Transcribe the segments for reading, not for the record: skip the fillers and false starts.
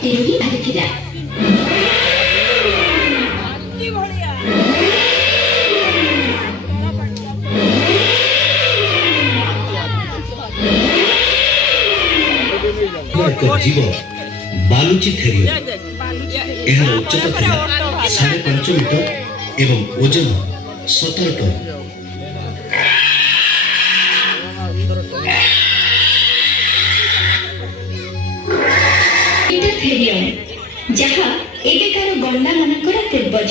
ପାଟିରୁ ହିଁ ବାହାରିଥିଲା। ଏକ ଜୀବ ବାଲୁଚି ଥେରିୟ। ଏହାର ଉଚ୍ଚତା ଥିଲା 5.5 ମିଟର ଏବଂ ଓଜନ 17 ଟନ୍। ଯାହା ଏବେକାର ଗଣ୍ଡା ମାନଙ୍କର ପୂର୍ବଜ।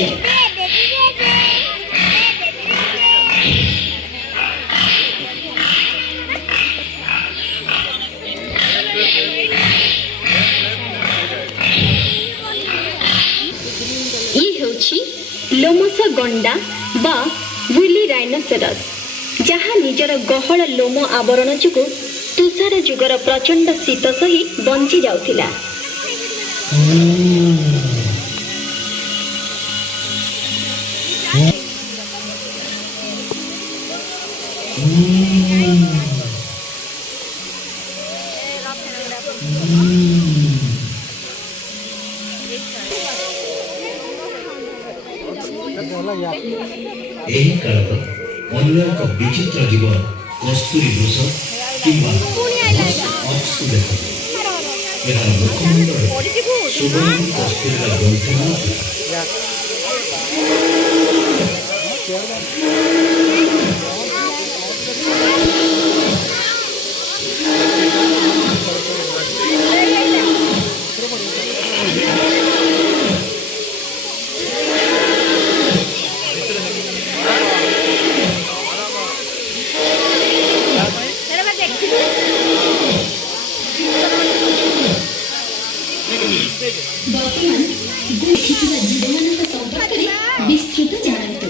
लोमस गंडा बा वुली राइनोसेरस, जहाँ निजर गहल लोम आवरण जुगु तुषार जुगर प्रचंड शीत सही बंची जाउथिला। ଏହି କାଳର ଅନ୍ୟ ଏକ ବିଚିତ୍ର ଜୀବ କସ୍ତୁରୀ ବୃଷ କିମ୍ବା ଅକ୍ସକୁ ଦେଖନ୍ତୁ। ଏହାର ମୁଖମଣ୍ଡଳରେ ସୁବର୍ଣ୍ଣ କସ୍ତୁରୀର ଗ୍ରନ୍ଥିମାନ ଥିଲା। वर्तमान देखिथिबा जीवमानक संपर्करे विस्तृत जानन्तु।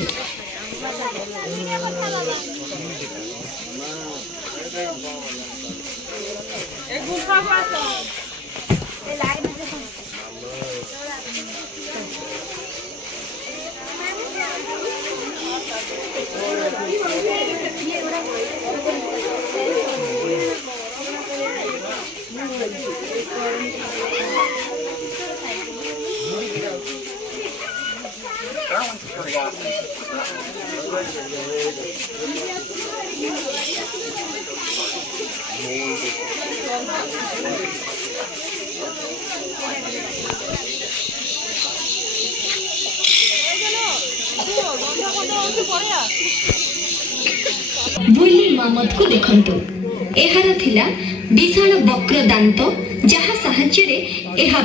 वुली मामद को देखंतु। एहार थिला विशाल वक्र दांत, जहा साहाय्य रे एहा